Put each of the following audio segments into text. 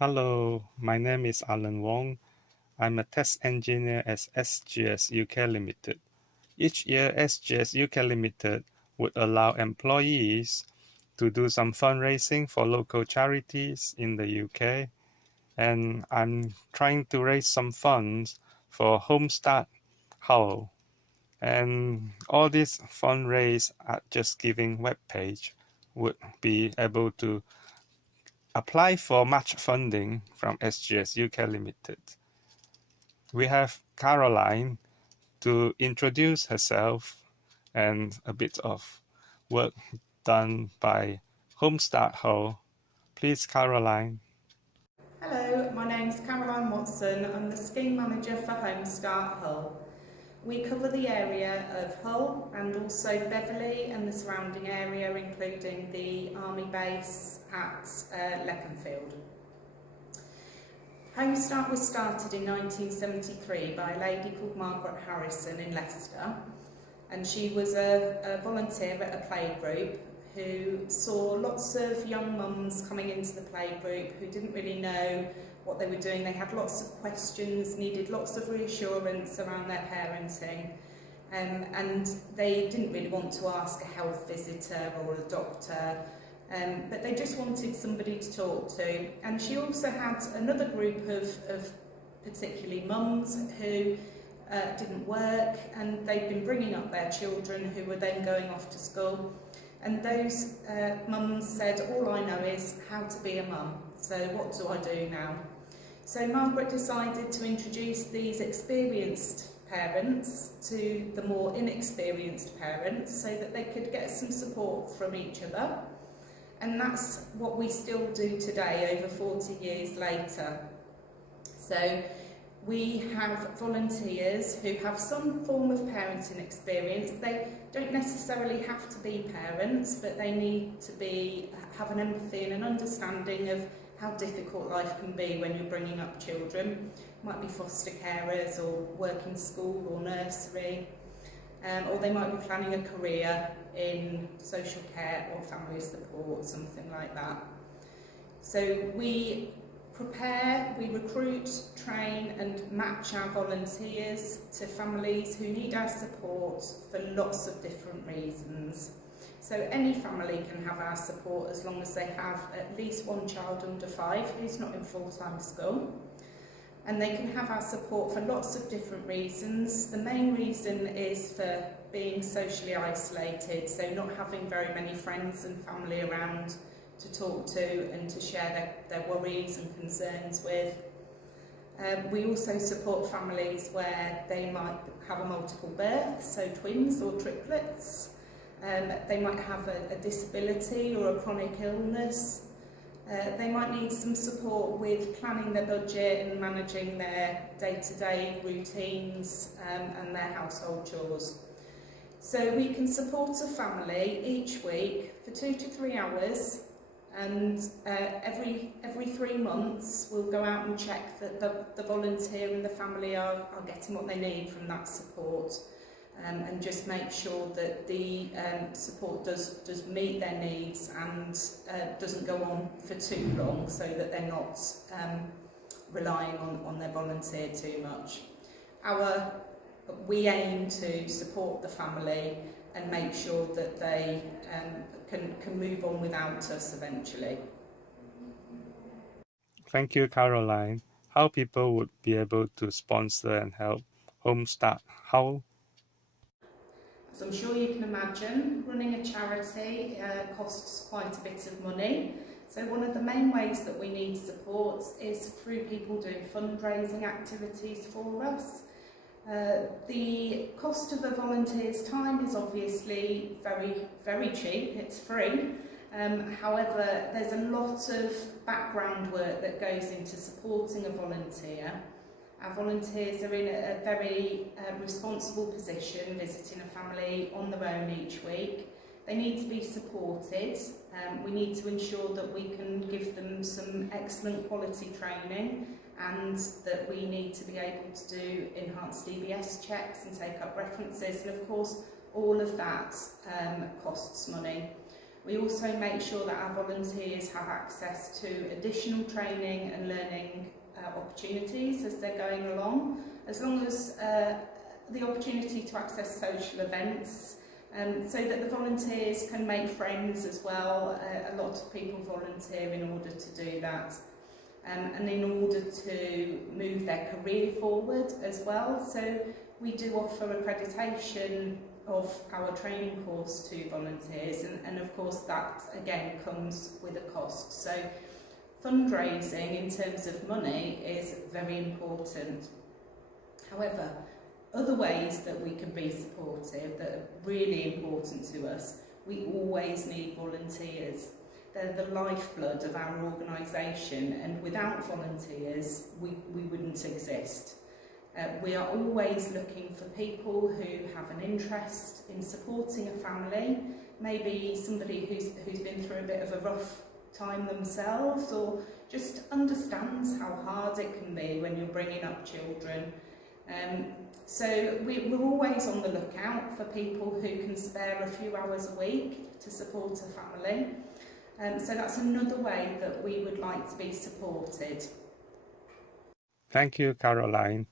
Hello, my name is Alan Wong. I'm a test engineer at SGS UK Limited. Each year, SGS UK Limited would allow employees to do some fundraising for local charities in the UK, and I'm trying to raise some funds for Homestart Hull. And all this fundraise at Just Giving webpage would be able to apply for match funding from SGS UK Limited. We have Caroline to introduce herself and a bit of work done by Homestart Hull. Please, Caroline. Hello, my name's Caroline Watson. I'm the scheme manager for Homestart Hull. We cover the area of Hull and also Beverley and the surrounding area, including the Army base at Leconfield. Homestart was started in 1973 by a lady called Margaret Harrison in Leicester, and she was a volunteer at a playgroup who saw lots of young mums coming into the playgroup who didn't really know what they were doing. They had lots of questions, needed lots of reassurance around their parenting, and they didn't really want to ask a health visitor or a doctor, but they just wanted somebody to talk to. And she also had another group of particularly mums who didn't work, and they'd been bringing up their children who were then going off to school. And those mums said, all I know is how to be a mum, so what do I do now? So Margaret decided to introduce these experienced parents to the more inexperienced parents so that they could get some support from each other. And that's what we still do today, over 40 years later. So we have volunteers who have some form of parenting experience. They don't necessarily have to be parents, but they need to have an empathy and an understanding of how difficult life can be when you're bringing up children. Might be foster carers or work in school or nursery, or they might be planning a career in social care or family support, something like that. So we prepare, we recruit, train and match our volunteers to families who need our support for lots of different reasons. So any family can have our support as long as they have at least one child under 5 who's not in full-time school. And they can have our support for lots of different reasons. The main reason is for being socially isolated, so not having very many friends and family around to talk to and to share their worries and concerns with. We also support families where they might have a multiple birth, so twins or triplets. They might have a disability or a chronic illness. They might need some support with planning their budget and managing their day-to-day routines and their household chores. So we can support a family each week for 2 to 3 hours, and every 3 months we'll go out and check that the volunteer and the family are getting what they need from that support, and just make sure that the support does meet their needs and doesn't go on for too long, so that they're not relying on their volunteer too much. We aim to support the family and make sure that they can move on without us eventually. Thank you, Caroline. How people would be able to sponsor and help Homestart Hull? As I'm sure you can imagine, running a charity costs quite a bit of money. So one of the main ways that we need support is through people doing fundraising activities for us. The cost of a volunteer's time is obviously very, very cheap, it's free. However, there's a lot of background work that goes into supporting a volunteer. Our volunteers are in a very responsible position, visiting a family on their own each week. They need to be supported. We need to ensure that we can give them some excellent quality training, and that we need to be able to do enhanced DBS checks and take up references, and of course all of that costs money. We also make sure that our volunteers have access to additional training and learning opportunities as they're going along, as long as the opportunity to access social events, so that the volunteers can make friends as well. A lot of people volunteer in order to do that, and in order to move their career forward as well. So we do offer accreditation of our training course to volunteers, and of course that again comes with a cost. So fundraising in terms of money is very important. However, other ways that we can be supportive that are really important to us, we always need volunteers. They're the lifeblood of our organisation, and without volunteers we wouldn't exist. We are always looking for people who have an interest in supporting a family, maybe somebody who's been through a bit of a rough time themselves, or just understands how hard it can be when you're bringing up children. So we're always on the lookout for people who can spare a few hours a week to support a family. So that's another way that we would like to be supported. Thank you, Caroline.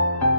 you.